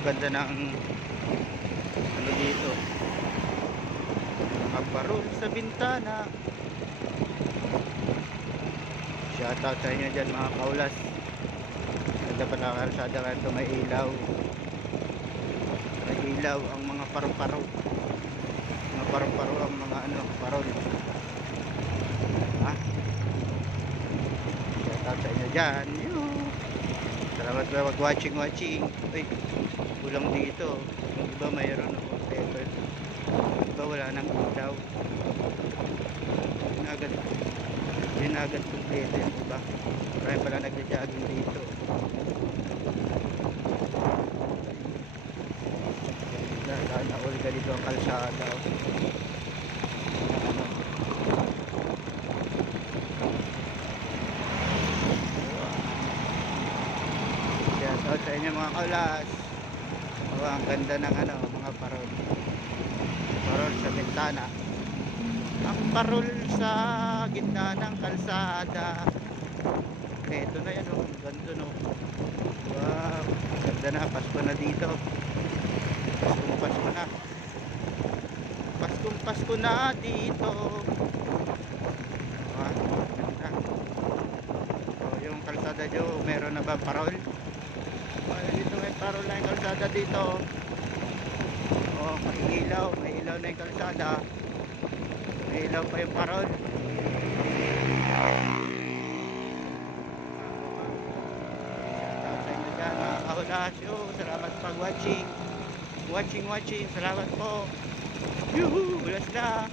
Ganda ng ano dito, mga parol sa bintana. Shoutout sa inyo dyan mga kaulas. Ganda pala ang kalsada kanto, may ilaw. May ilaw ang mga paru-paro. Mga paru-paro ang mga ano, parol. Ha? Shoutout sa inyo dyan. Salamat ba mag-watching. Uy, kulang dito. Yung iba mayroon ako. Ito. Iba wala nang ilaw. Yun agad kompleto yung iba. Marami pala nagja-jogging dito. Sana all ganito ang kalsada. Shoutout sa inyo mga kaulas. Ang ganda ng ano, mga parol. Parol sa bintana. Ang parol sa gitna ng kalsada. Ito na yan, oh. Ganda, no. Wow, ganda na. Pasko na dito. Pasko na. Pasko na dito. Ah, ganda. So, yung kalsada nyo, meron na ba parol? Dito may parol na yung kalsada dito. Oh, may ilaw na yung kalsada. May ilaw pa yung parol. Shoutout sa inyo dyan mga kaulas. Salamat pag watching. Salamat po. Yuhu, bulas na.